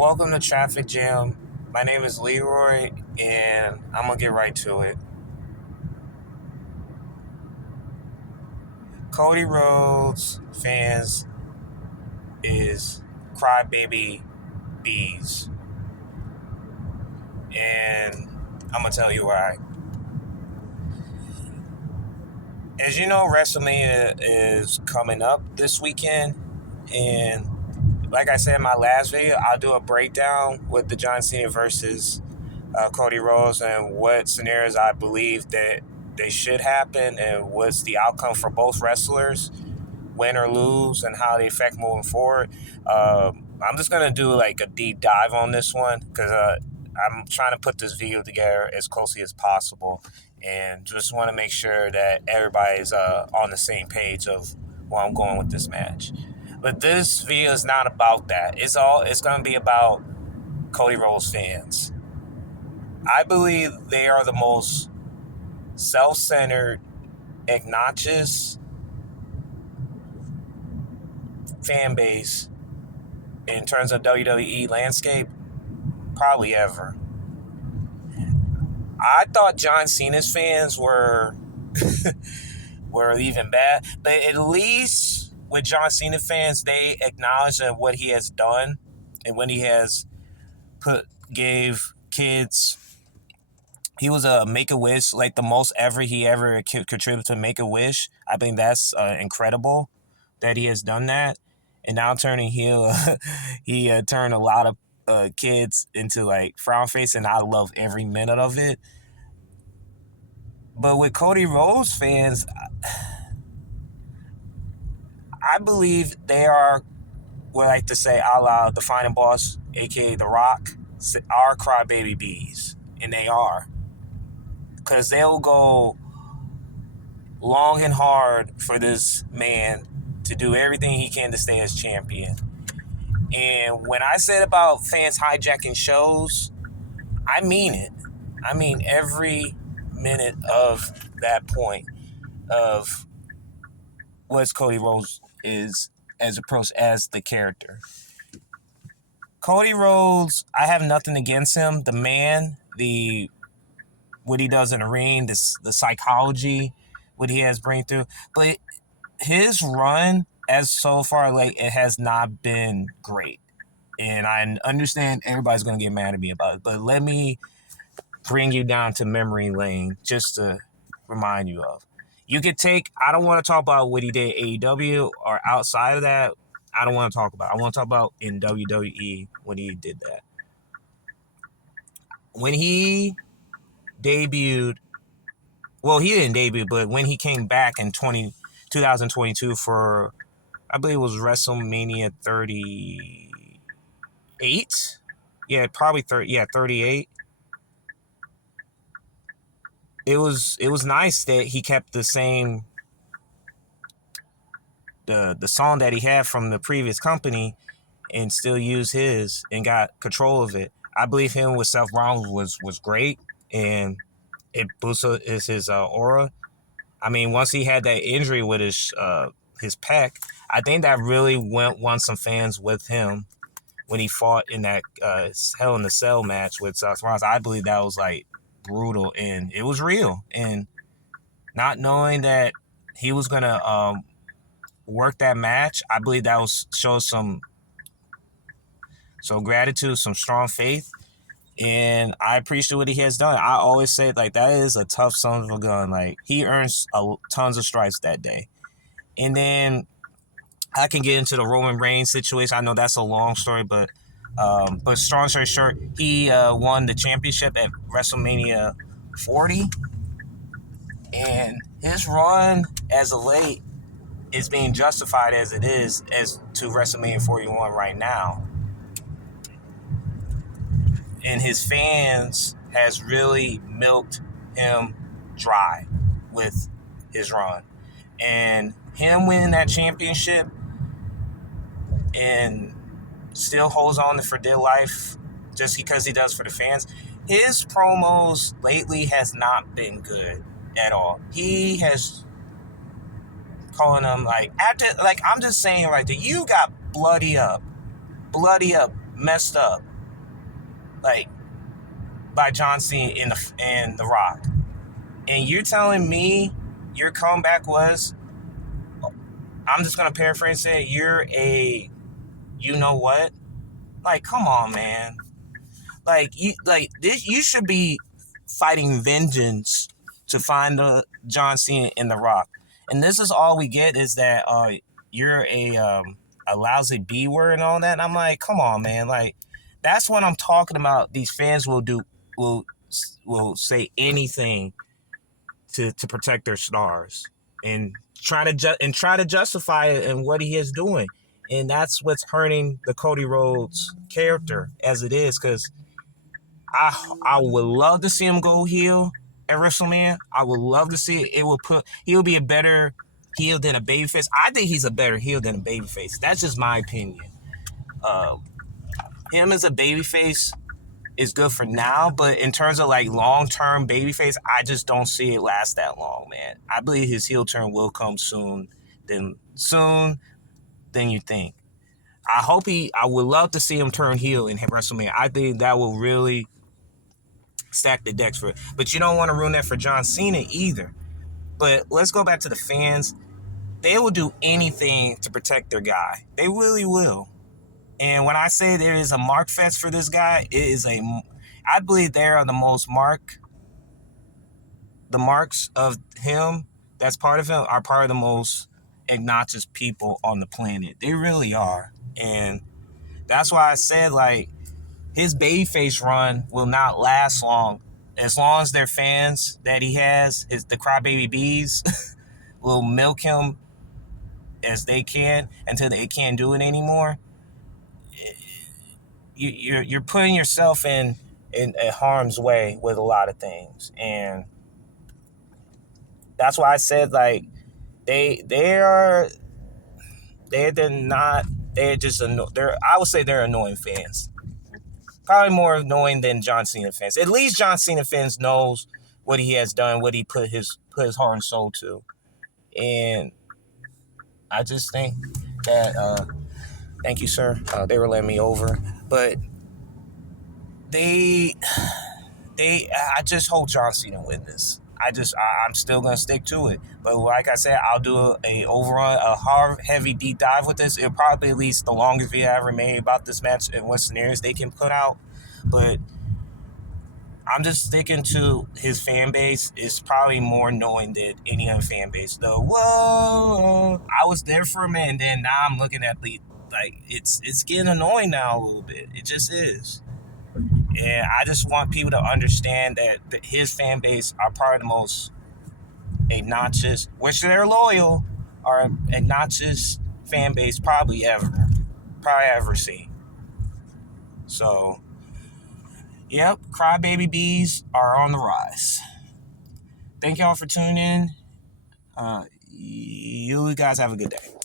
Welcome to Traffic Jam. My name is Leroy, and I'm gonna get right to it. Cody Rhodes fans is Crybaby bees, and I'm gonna tell you why. As you know, WrestleMania is coming up this weekend, and like I said in my last video, I'll do a breakdown with the John Cena versus Cody Rhodes and what scenarios I believe that they should happen and what's the outcome for both wrestlers, win or lose, and how they affect moving forward. I'm just gonna do like a deep dive on this one because I'm trying to put this video together as closely as possible, and just want to make sure that everybody's on the same page of where I'm going with this match. But this video is not about that. It's gonna be about Cody Rhodes fans. I believe they are the most self-centered, obnoxious fan base in terms of WWE landscape probably ever. I thought John Cena's fans were even bad, but at least with John Cena fans, they acknowledge that what he has done and when he has gave kids. He was a Make-A-Wish, like the most he ever contributed to Make-A-Wish. I think that's incredible that he has done that. And now turning heel, he turned a lot of kids into like frown face, and I love every minute of it. But with Cody Rhodes fans, I believe they are, what I like to say out loud, the final boss, aka The Rock, are crybaby bees. And they are. Because they'll go long and hard for this man to do everything he can to stay as champion. And when I said about fans hijacking shows, I mean it. I mean every minute of that point of what Cody Rhodes is as approach as the character. Cody Rhodes, I have nothing against him. The man, what he does in the ring, the psychology, what he has bring through. But his run as so far late, it has not been great. And I understand everybody's going to get mad at me about it. But let me bring you down to memory lane just to remind you of. You could I don't want to talk about what he did at AEW or outside of that. I don't want to talk about it. I want to talk about in WWE when he did that. When he debuted, well, he didn't debut, but when he came back in 2022 for, I believe it was WrestleMania 38. Yeah, probably 38. It was nice that he kept the same the song that he had from the previous company and still used his and got control of it. I believe him with Seth Rollins was great, and it boosted his aura. I mean, once he had that injury with his pec, I think that really won some fans with him when he fought in that Hell in the Cell match with Seth Rollins. I believe that was like brutal, and it was real. And not knowing that he was gonna work that match, I believe that shows some gratitude, some strong faith. And I appreciate what he has done. I always say, like, that is a tough son of a gun. Like, he earns tons of stripes that day. And then I can get into the Roman Reigns situation. I know that's a long story, but strong story short, he won the championship at WrestleMania 40. And his run as of late is being justified as it is as to WrestleMania 41 right now. And his fans has really milked him dry with his run. And him winning that championship and still holds on for dear life just because he does for the fans. His promos lately has not been good at all. He has calling them I'm just saying right there, you got bloody up, messed up. like by John Cena and The Rock. And you're telling me your comeback was, I'm just gonna paraphrase it, you're a you know what? Like, come on, man. Like this, you should be fighting vengeance to find the John Cena and The Rock. And this is all we get is that you're a lousy B word and all that. And I'm like, come on, man. Like, that's what I'm talking about. These fans will will say anything to protect their stars and try to justify it and what he is doing. And that's what's hurting the Cody Rhodes character as it is, because I would love to see him go heel at WrestleMania. I would love to see it. He'll be a better heel than a babyface. I think he's a better heel than a babyface. That's just my opinion. Uh, him as a babyface is good for now, but in terms of like long term babyface, I just don't see it last that long, man. I believe his heel turn will come soon than you think. I would love to see him turn heel in WrestleMania. I think that will really stack the decks for it. But you don't want to ruin that for John Cena either. But let's go back to the fans. They will do anything to protect their guy. They really will. And when I say there is a mark fest for this guy, I believe there are the marks of him that's part of him are part of the most obnoxious people on the planet. They really are. And that's why I said, like, his babyface run will not last long as their fans that he has, the Crybaby Bees, will milk him as they can until they can't do it anymore. You're putting yourself in harm's way with a lot of things, and that's why I said, like, they're not they're just they're I would say they're annoying fans. Probably more annoying than John Cena fans. At least John Cena fans knows what he has done, what he put his heart and soul to, and I just think that. Thank you, sir. They were letting me over, but they I just hope John Cena win this. I'm still gonna stick to it. But like I said, I'll do a overrun, a hard, heavy deep dive with this. It'll probably be at least the longest video I ever made about this match and what scenarios they can put out. But I'm just sticking to his fan base. It's probably more knowing than any other fan base. Though, whoa, I was there for a minute, and then now I'm looking at it's getting annoying now a little bit. It just is. And I just want people to understand that his fan base are probably the most obnoxious, which they're loyal, are obnoxious fan base probably ever seen. So, yep, Crybaby Bees are on the rise. Thank y'all for tuning in. You guys have a good day.